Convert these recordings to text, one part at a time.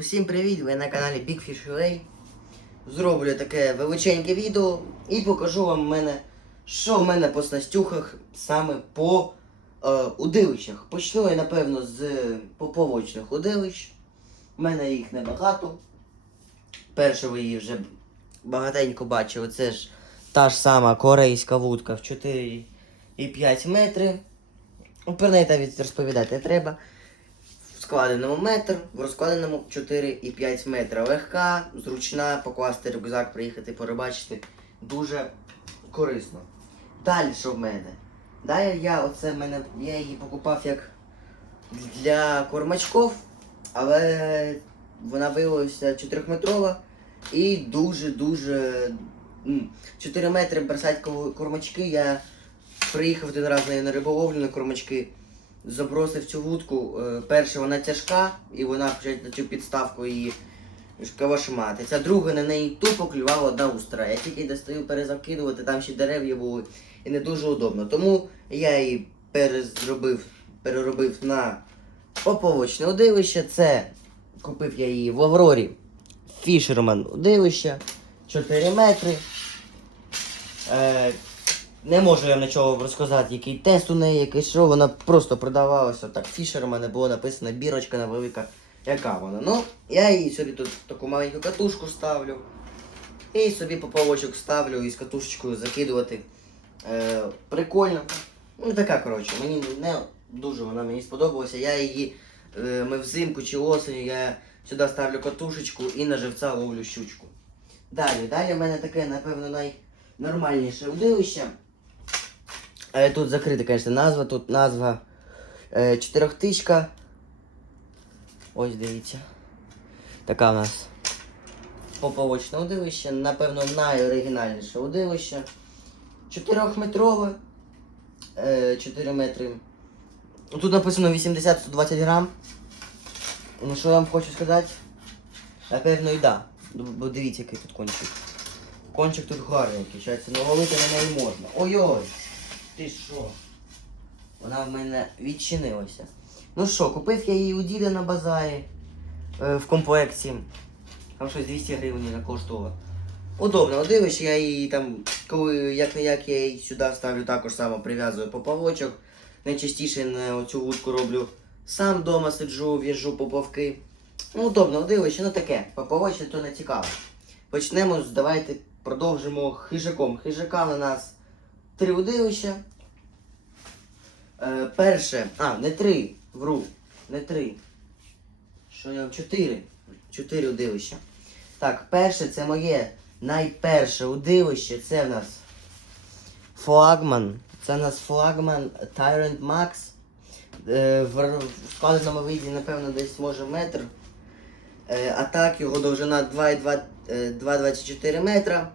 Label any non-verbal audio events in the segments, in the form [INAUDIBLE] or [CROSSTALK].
Всім привіт! Ви на каналі Big Fish UA. Зроблю таке величеньке відео і покажу вам мене, що в мене по снастюхах саме по е, удилищах. Почну я, напевно, з поповочних удилищ. У мене їх небагато. Перше ви її вже багатенько бачили. Це ж та ж сама корейська вудка в 4,5 метри. Про неї навіть розповідати треба. Складеному метр, в розкладеному 4,5 метра. Легка, зручна, покласти рюкзак, приїхати порибачити. Дуже корисно. Далі що в мене? Далі я оце в мене. Я її покупав як для кормачков, але вона виявилася 4-метрова і дуже-дуже. 4 метри бросать кормачки. Я приїхав один раз на риболовлю на кормачки забросив цю вудку. Е, Перша вона тяжка, і вона включать на цю підставку її кавашмати. Ця друга на неї тупо клювала одна устра. Я тільки достаю перезакидувати, там ще дерев'я були і не дуже удобно. Тому я її перезробив, переробив на поповочне удилище. Це купив я її в Аврорі. Фішерман удилище 4 метри. Не можу я нічого розказати, який тест у неї, який що, вона просто продавалася так. Фішер у мене було написано бірочка невелика, яка вона. Ну, я їй собі тут таку маленьку катушку ставлю. І собі поповочок ставлю і з катушечкою закидувати. Е, прикольно. Ну така, коротше, мені не дуже вона мені сподобалася. Я її, е, ми взимку чи осенью, я сюди ставлю катушечку і на живця ловлю щучку. Далі, далі в мене таке, напевно, найнормальніше удилище. Е, Тут закрита, конечно, назва. Тут назва е, чотирьохтичка. Ось дивіться. Така в нас поповочне удилище. Напевно, найоригінальніше удилище. Чотирьохметрове. Е, 4 метри. Тут написано 80-120 грам. Ну що я вам хочу сказати? Напевно, і да. Бо дивіться, який тут кончик. Кончик тут гарненький. Щас наловити на неї можна. Ой-ой! Ти що? Вона в мене відчинилася. Ну що, купив я її у діда на базарі е, в комплекті. Там щось 200 гривень вона коштувала. Удобно, дивиш, я її там, коли як не як я її сюди ставлю, також само прив'язую поповочок. Найчастіше на цю вудку роблю сам вдома сиджу, в'яжу поповки. Ну, удобно, удивище, ну таке, поповочне то не цікаво. Почнемо давайте продовжимо хижаком. Хижака на нас три удилища. Е, перше, а, не три, вру, не три. Що я чотири. Чотири удилища. Так, перше це моє найперше удилище. Це в нас флагман. Це в нас флагман Tyrant Max. Е, в, складеному виді, напевно, десь може метр. Е, а так, його довжина 2,2 е, 2,24 метра.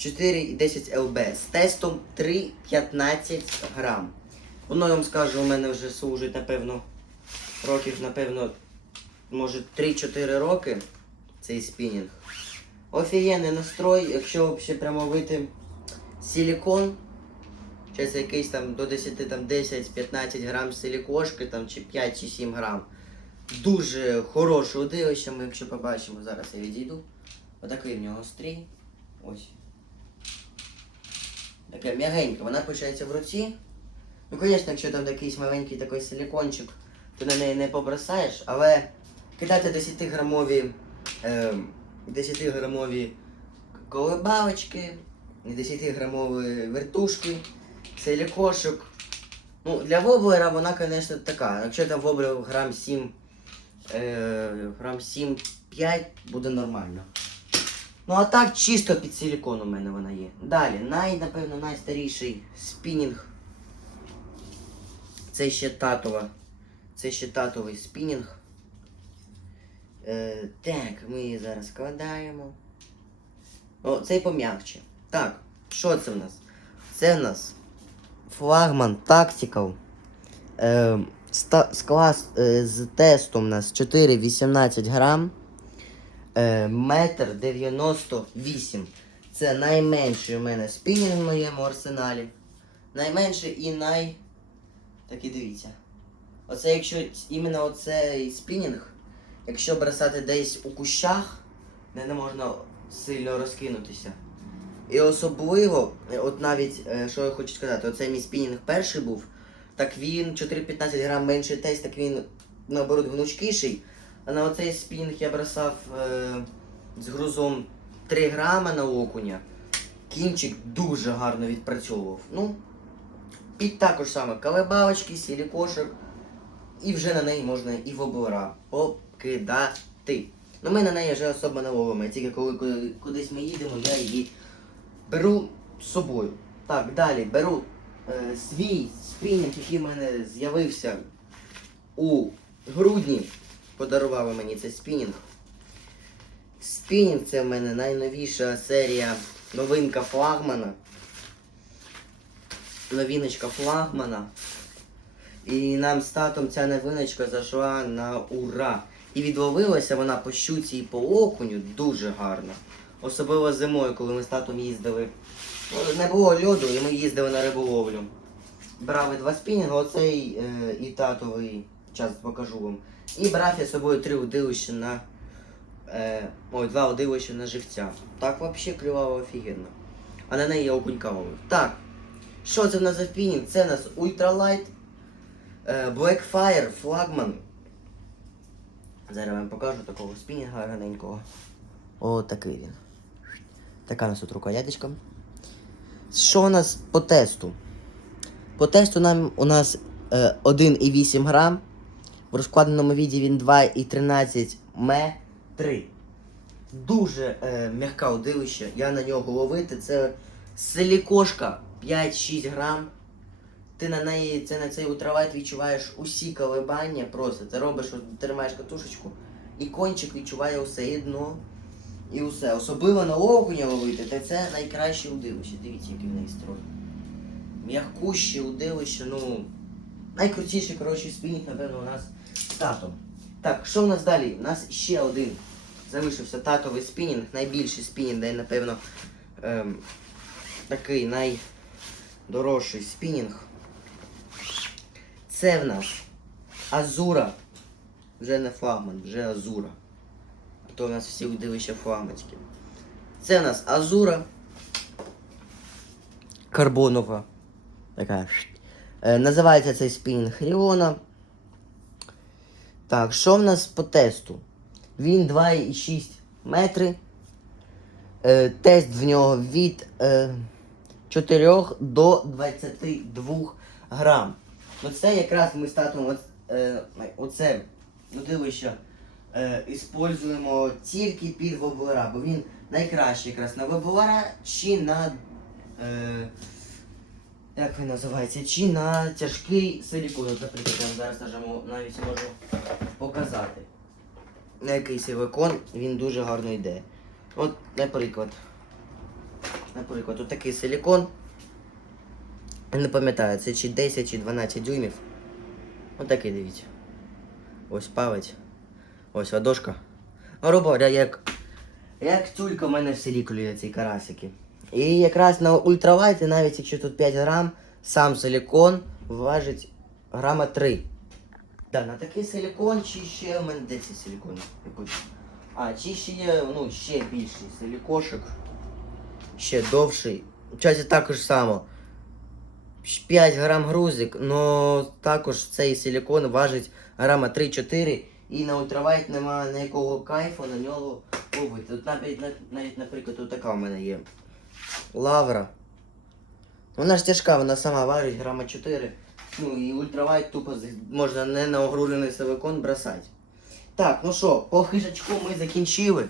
4,10 ЛБ з тестом 3,15 грам. Воно я вам скажу, у мене вже служить, напевно, років, напевно, може 3-4 роки цей спінінг. Офігенний настрой, якщо ще прямо вити силікон, це якийсь там до 10, там 10-15 грам силікошки, там, чи 5 чи 7 грам. Дуже хороше удилище, ми якщо побачимо, зараз я відійду. Отакий в нього стрій. Ось. Таке м'ягеньке, вона почається в руці. Ну, звісно, якщо там якийсь маленький такий силікончик, ти на неї не побросаєш, але кидати 10 грамові, е, 10 грамові колебалочки, 10 грамові вертушки, силікошок. Ну, для воблера вона, звісно, така. Якщо там воблер грам 7, е, грам 7-5, буде нормально. Ну а так чисто під силікон у мене вона є. Далі, най, напевно, найстаріший спінінг. Це ще татова. Це ще татовий спінінг. Е, так, ми її зараз складаємо. О, цей пом'якче. Так, що це в нас? Це в нас флагман Tactical. Е, ста, з, клас, е, з тестом у нас 4,18 грам. Е, метр 98. Це найменший у мене спінінг в моєму арсеналі. Найменший і най. Так і дивіться. Оце якщо іменно оцей спінінг, якщо бросати десь у кущах, де не можна сильно розкинутися. І особливо, е, от навіть, е, що я хочу сказати, оцей мій спінінг перший був, так він 4-15 грам менший тест, так він наоборот гнучкіший. А на оцей спінінг я бросав е, з грузом 3 грама на окуня. Кінчик дуже гарно відпрацьовував. Ну, і також саме калебалочки, сілікошок. І вже на неї можна і вобора покидати. Ну ми на неї вже особо не ловимо. Тільки коли, коли кудись ми їдемо, я її беру з собою. Так, далі беру е, свій спінінг, який в мене з'явився у грудні. Подарували мені цей спінінг. Спінінг це в мене найновіша серія новинка флагмана. Новіночка флагмана. І нам з татом ця новиночка зайшла на ура. І відловилася вона по щуці і по окуню дуже гарно. Особливо зимою, коли ми з татом їздили. Ну, не було льоду, і ми їздили на риболовлю. Брали два спінінги, оцей е, і татовий, час покажу вам. І брав я з собою три удилища на. Е, ой, два удилища на живця. Так взагалі клювало офігенно. А на неї я окунька ловив. Так. Що це в нас за спінінг? Це у нас Ultralight е, Blackfire флагман. Зараз я вам покажу такого спінінга гарненького. О, такий він. Така у нас тут рукояточка. Що у нас по тесту? По тесту нам у нас е, 1,8 грам. В розкладеному віді він 2,13 метри. Дуже е, м'яка удилище. Я на нього ловити. Це силікошка 5-6 грам. Ти на неї, це на цей ультравайт відчуваєш усі колебання просто. Ти робиш, от, тримаєш катушечку, і кончик відчуває усе і дно. І усе. Особливо на окуня ловити, та це найкраще удилище. Дивіться, який в неї строй. М'якуще удилище, ну. Найкрутіший, коротше, спінінг, напевно, у нас татом. Так, що в нас далі? У нас ще один залишився татовий спінінг, найбільший спінінг, де, напевно, ем, такий найдорожчий спінінг. Це в нас Азура. Вже не флагман, вже Азура. А то у нас всі удилища флагманські. Це в нас Азура. Карбонова. Така. Е, називається цей спінінг Ріона. Так, що в нас по тесту? Він 2,6 метри. Е, тест в нього від е, 4 до 22 грам. Ну це якраз ми оц, е, оце удилище е, іспользуємо тільки під воблера, бо він найкращий якраз на воблера чи на. Е, як він називається? Чи на тяжкий силікон. Наприклад, я зараз нажму, навіть можу показати. На який силикон він дуже гарно йде. От, наприклад. Наприклад, от такий силікон. Не пам'ятаю, це чи 10 чи 12 дюймів. Ось такий дивіться. Ось палець. Ось ладошка. Грубо як, як тюлька в мене в селі ці карасики. І якраз на ультралайті, навіть якщо тут 5 грам, сам силікон важить грама 3. Да, на такий силікон чи ще у мене де цей силікон? Який? А, чи ще є ну, ще більший силікошик. Ще довший. Часі також само. 5 грам грузик, но також цей силікон важить грама 3-4 і на ультралайт немає ніякого кайфу на нього ловити. Тут навіть, навіть, наприклад, тут така у мене є лавра. Вона ж тяжка, вона сама важить грама 4. Ну і ультралайт тупо можна не на огружений силикон бросати. Так, ну що, по хижачку ми закінчили.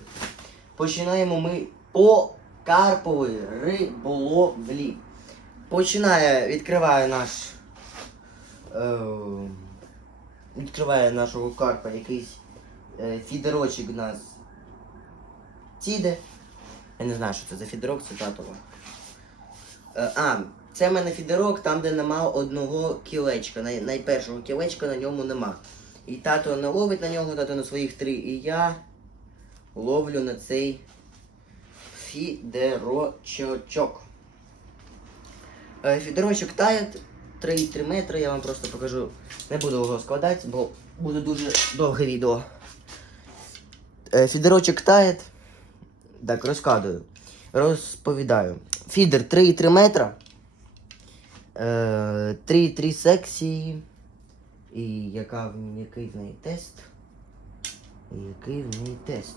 Починаємо ми по карповій риболовлі. Починає, відкриває наш. Е, відкриває нашого карпа якийсь е, фідерочок нас. Тіде. Я не знаю, що це за фідерок, це татова. Е, а, це в мене фідерок, там, де нема одного кілечка. Най, найпершого кілечка на ньому нема. І тато не ловить на нього, тато на своїх три. І я ловлю на цей фідерочок. Е, Фідерочок тає 3,3 метри, я вам просто покажу. Не буду його складати, бо буде дуже довге відео. Е, Фідерочок тает. Так, розказую. Розповідаю. Фідер 3,3 метра. Е, 3,3 секції. І яка, який в неї тест? І який в неї тест?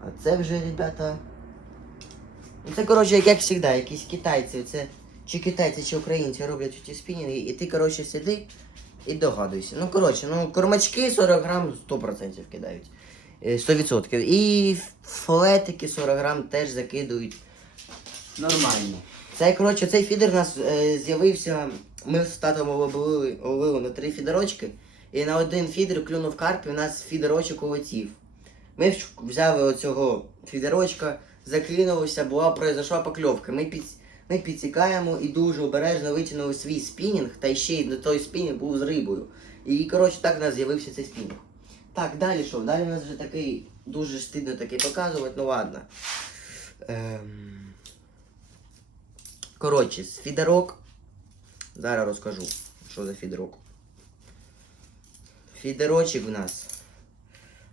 А це вже, ребята. Ну це, коротше, як, як завжди, якісь китайці. Це чи китайці, чи українці роблять ці спінінги, і ти, коротше, сиди і догадуйся. Ну, коротше, ну кормачки 40 грам 100% кидають. Е, 100%. І флетики 40 грам теж закидують нормально. Це, коротше, цей фідер у нас е, з'явився. Ми з татом ловили, ловили на три фідерочки, і на один фідер клюнув карп, і у нас фідерочок улетів. Ми взяли оцього фідерочка, закинулися, була произошла покльовка. Ми, під, ми підсікаємо і дуже обережно витягнули свій спінінг, та ще й той спінінг був з рибою. І коротше так у нас з'явився цей спінінг. Так, далі що? Далі у нас вже такий дуже стидно такий показувати, ну ладно. Ем... Коротше, фідерок. Зараз розкажу, що за фідерок. Фідерочок в нас.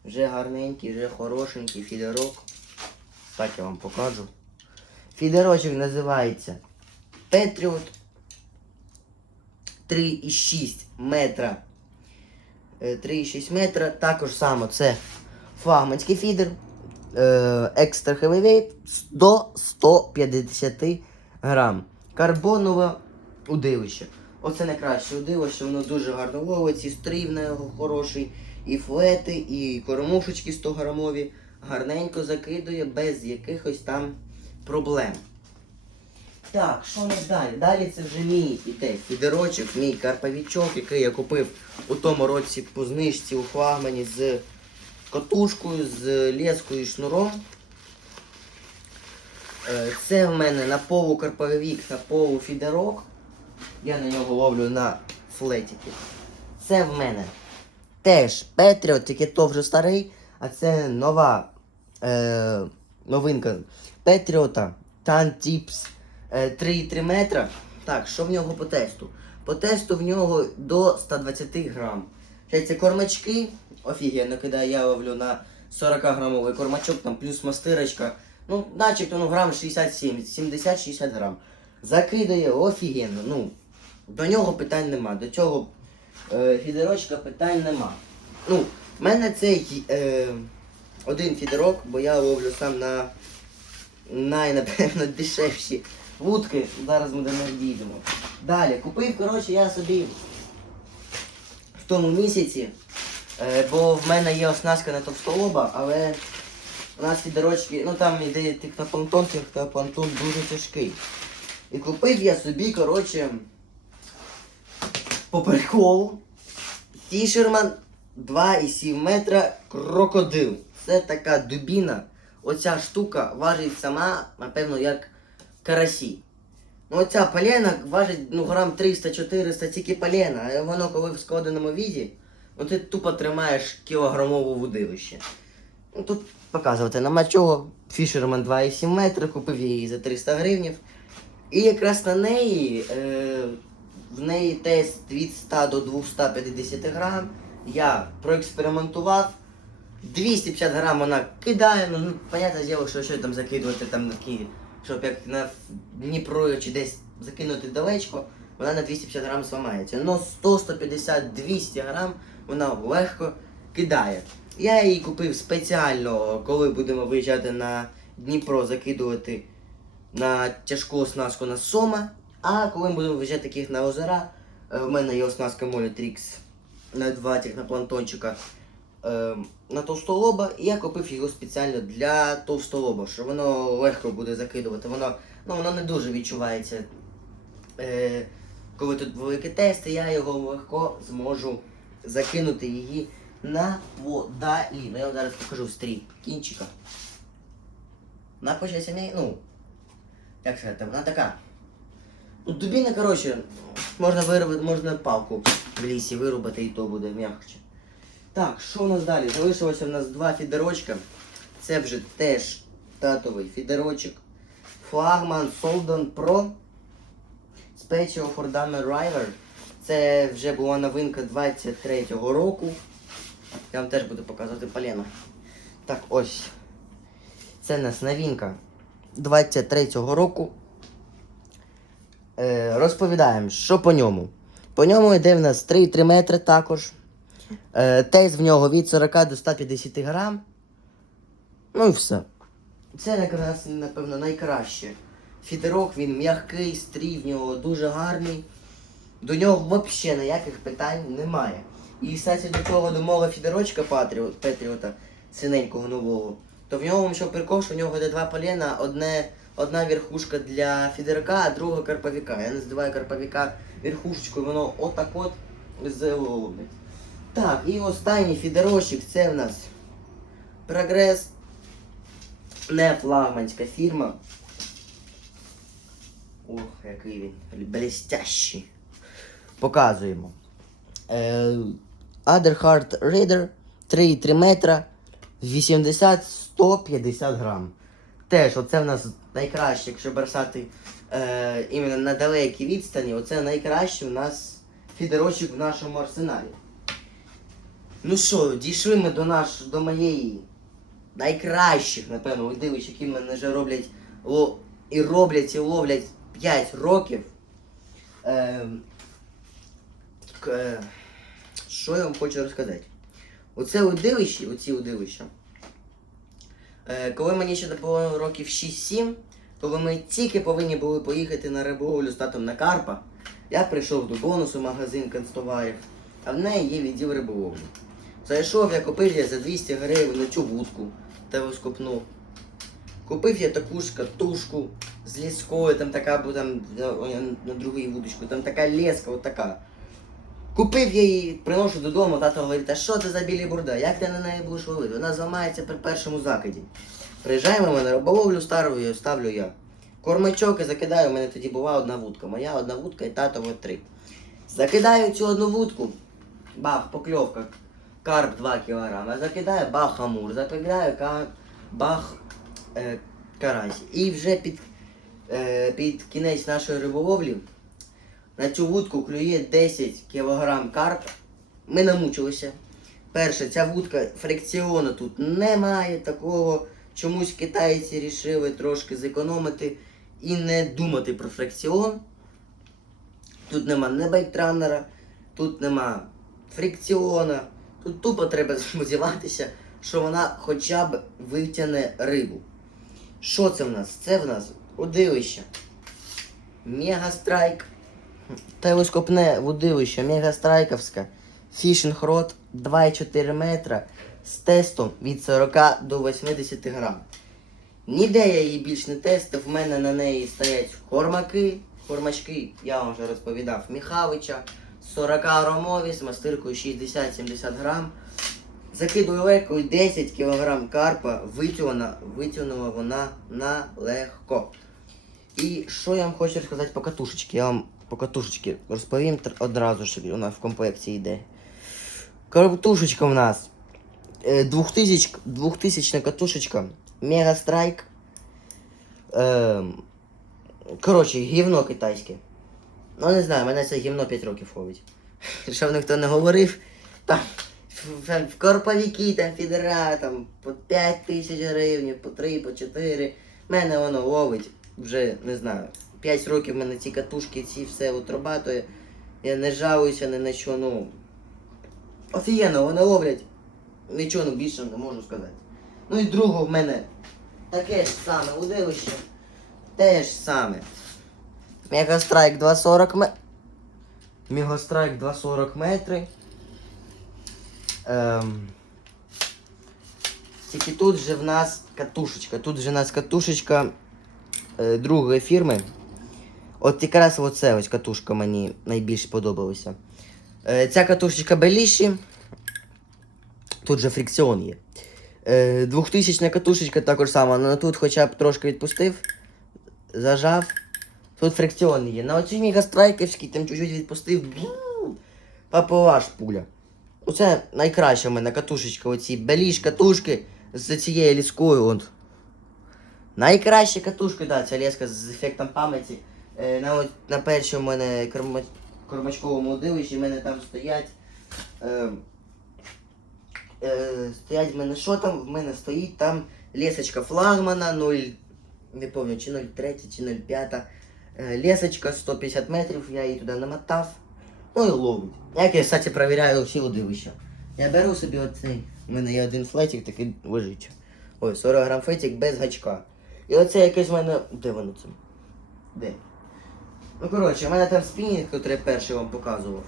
Вже гарненький, вже хорошенький фідерок. Так я вам покажу. Фідерочок називається Patriot 3,6 метра. Е, 3,6 метра. Також само це флагманський фідер. Е, Екстра heavyweight до 150 грам. Карбонове удилище. Оце найкраще удилище, воно дуже гарно ловить, і стрій в нього хороший, і флети, і кормушечки 100 грамові. Гарненько закидує без якихось там проблем. Так, що у нас далі? Далі це вже мій іде фідерочок, мій карпавічок, який я купив у тому році по знижці у флагмані з катушкою, з лескою і шнуром. Е, Це в мене на полу карповик, на полу фідерок. Я на нього ловлю на флетики. Це в мене теж Петріот, тільки то вже старий, а це нова е, новинка Петріота е, 3,3 метра. Так, що в нього по тесту? По тесту в нього до 120 грам. Це кормачки, офігенно, коли я ловлю на 40 грамовий кормачок, там плюс мастирочка. Ну, начебто ну, грам 67, 70-60 грам. Закидає офігенно. Ну, до нього питань нема. До цього е, фідерочка питань нема. Ну, в мене цей е, один фідерок, бо я ловлю сам на най, напевно, дешевші вудки. Зараз ми до них дійдемо. Далі, купив, коротше, я собі в тому місяці, е, бо в мене є оснастка на товстолоба, але у нас фідерочки, ну там іде тихнопонтон, тихнопонтон дуже тяжкий. І купив я собі, коротше, по приколу Фішерман 2,7 метра крокодил. Це така дубіна. Оця штука важить сама, напевно, як карасі. Ну оця полена важить ну, грам 300-400 тільки полена, а воно коли в складеному віді, ну ти тупо тримаєш кілограмове вудилище. Ну тут показувати нема чого. Фішерман 2,7 метра, купив її за 300 гривнів. І якраз на неї, е, в неї тест від 100 до 250 грам. Я проекспериментував. 250 грам вона кидає, ну, понятне що що там закидувати там на Києві, щоб як на Дніпро чи десь закинути далечко, вона на 250 грам зламається. Ну 100, 150, 200 грам вона легко кидає. Я її купив спеціально, коли будемо виїжджати на Дніпро, закидувати на тяжку оснастку на Сома. А коли ми будемо виїжджати таких на озера, е, в мене є оснастка Moletrix на два техноплантончика е, на товстолоба, і я купив його спеціально для товстолоба, що воно легко буде закидувати. Воно, ну, воно не дуже відчувається. Е, коли тут великі тести, я його легко зможу закинути її на водалі. Ну, я вам зараз покажу стрій кінчика. Вона почалася мені, ну, як сказати, вона така. Ну, дубіна, коротше, можна виробити, можна палку в лісі вирубати і то буде м'якче. Так, що у нас далі? Залишилося у нас два фідерочка. Це вже теж татовий фідерочок. Флагман Soldan Pro Special for Dummer River. Це вже була новинка 23-го року. Я вам теж буду показувати полено. Так, ось. Це в нас новинка 23-го року. Е, розповідаємо, що по ньому. По ньому йде в нас 3,3 метри також. Е, тест в нього від 40 до 150 грам. Ну і все. Це якраз, напевно, найкраще. Фідерок, він м'який, стрій в нього дуже гарний. До нього взагалі ніяких питань немає. І кстати, до того до мого фідерочка Петріота, синенького нового, то в ньому що прикол, що в нього йде два полена, одне, одна верхушка для фідерка, а друга карповіка. Я називаю карповіка верхушечкою, воно отак от зловить. Так, і останній фідерочок це в нас прогрес. Не флагманська фірма. Ох, який він блестящий. Показуємо. Е, Other 3,3 метра 80-150 грам. Теж, оце в нас найкраще, якщо бросати е, іменно на далекій відстані, оце найкраще у нас фідерочок в нашому арсеналі. Ну що, дійшли ми до наш, до моєї найкращих, напевно, видивищ, які мене вже роблять ло, і роблять і ловлять 5 років. Е, е, що я вам хочу розказати? Оце удивище, оці удивища. Е, коли мені ще було років 6-7, коли ми тільки повинні були поїхати на риболовлю з татом на Карпа, я прийшов до бонусу магазин канцтоварів, а в неї є відділ риболовлі. Зайшов, я купив я за 200 гривень на цю вудку телескопну. Купив я таку ж катушку з ліскою, там така була там на, на другій вудочку, там така леска, от така. Купив я її, приношу додому, тато говорить, а що це за білі бурда? Як ти на неї будеш ловити? Вона зламається при першому закиді. Приїжджаємо ми на риболовлю стару, і ставлю я. Кормачок і закидаю, у мене тоді була одна вудка. Моя одна вудка і татова три. Закидаю цю одну вудку, бах, покльовка, карп 2 кг. Закидаю, бах, амур, закидаю, ка- бах, е, карась. І вже під, е, під кінець нашої риболовлі на цю вудку клює 10 кг карп. Ми намучилися. Перше, ця вудка фрикціону тут немає такого. Чомусь китайці рішили трошки зекономити і не думати про фрикціон. Тут нема не байтранера, тут нема фрикціона. Тут тупо треба сподіватися, що вона хоча б витягне рибу. Що це в нас? Це в нас удилище. Мегастрайк. Телескопне водилище Мегастрайковська. Фішинг рот 2,4 метра з тестом від 40 до 80 грам. Ніде я її більш не тестив, в мене на неї стоять кормаки. Кормачки, я вам вже розповідав, Міхавича, 40 ромові з мастиркою 60-70 грам. Закидую легко і 10 кг карпа витягнула, витягнула вона на легко. І що я вам хочу розказати по катушечці? Я вам по катушечці розповім одразу, що вона в комплекті йде. Катушечка в нас е, 2000, 2000 катушечка, Мега Страйк. Ем, коротше, гівно китайське. Ну не знаю, мене це гівно 5 років ловить. [LAUGHS] Щоб ніхто не говорив, там в, корповіки, там фідера, там по 5 тисяч гривень, по 3, по 4. Мене воно ловить вже не знаю. 5 років мене ці катушки, ці все отрабатує. Я не жалуюся ні на що, ну. Офігенно, вони ловлять. Нічого ну, більше не можу сказати. Ну і друге в мене таке ж саме удилище. Те ж саме. Мегастрайк 240 ме... Мегастрайк 240 метри. Ем... Тільки тут же в нас катушечка. Тут же в нас катушечка е, другої фірми. От якраз оце ось катушка мені найбільше подобалася. Е, ця катушечка Беліші. Тут же фрикціон є. Е, 2000 катушечка також сама, але тут хоча б трошки відпустив, зажав. Тут фрикціон є. На оцій мегастрайківській там чуть-чуть відпустив. бу, Папова ж пуля. Оце найкраща в мене катушечка, оці беліш катушки з цією ліскою. От. Найкраща катушка, да, ця леска з ефектом пам'яті. Е, на, на першому мене корма- кормачковому удилищі в мене там стоять. Е, Е, стоять в мене що там? В мене стоїть там лесочка флагмана 0, не пам'ятаю, чи 0,3, чи 0,5. Е, лесочка 150 метрів, я її туди намотав. Ну і ловить. Як я, кстати, перевіряю всі водилища. Я беру собі оцей. У мене є один флетик такий лежить. Ой, 40 грам флетик без гачка. І оце якесь в мене. Де воно це? Де? Ну коротше, у мене там спінінг, який я перший вам показував.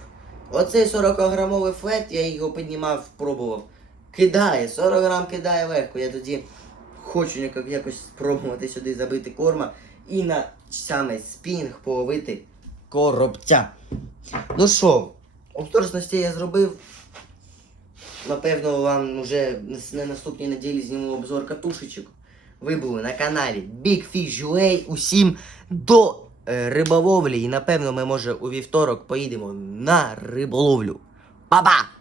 Оцей 40 грамовий флет, я його піднімав, пробував. Кидає, 40 грам кидає легко. Я тоді хочу якось спробувати сюди забити корма і на саме спінінг половити коробця. Ну що, обторжності я зробив. Напевно, вам вже на наступній неділі зніму обзор катушечок. Ви були на каналі Big Fish UA. Усім до е, риболовлі. І напевно ми може у вівторок поїдемо на риболовлю. Па-па!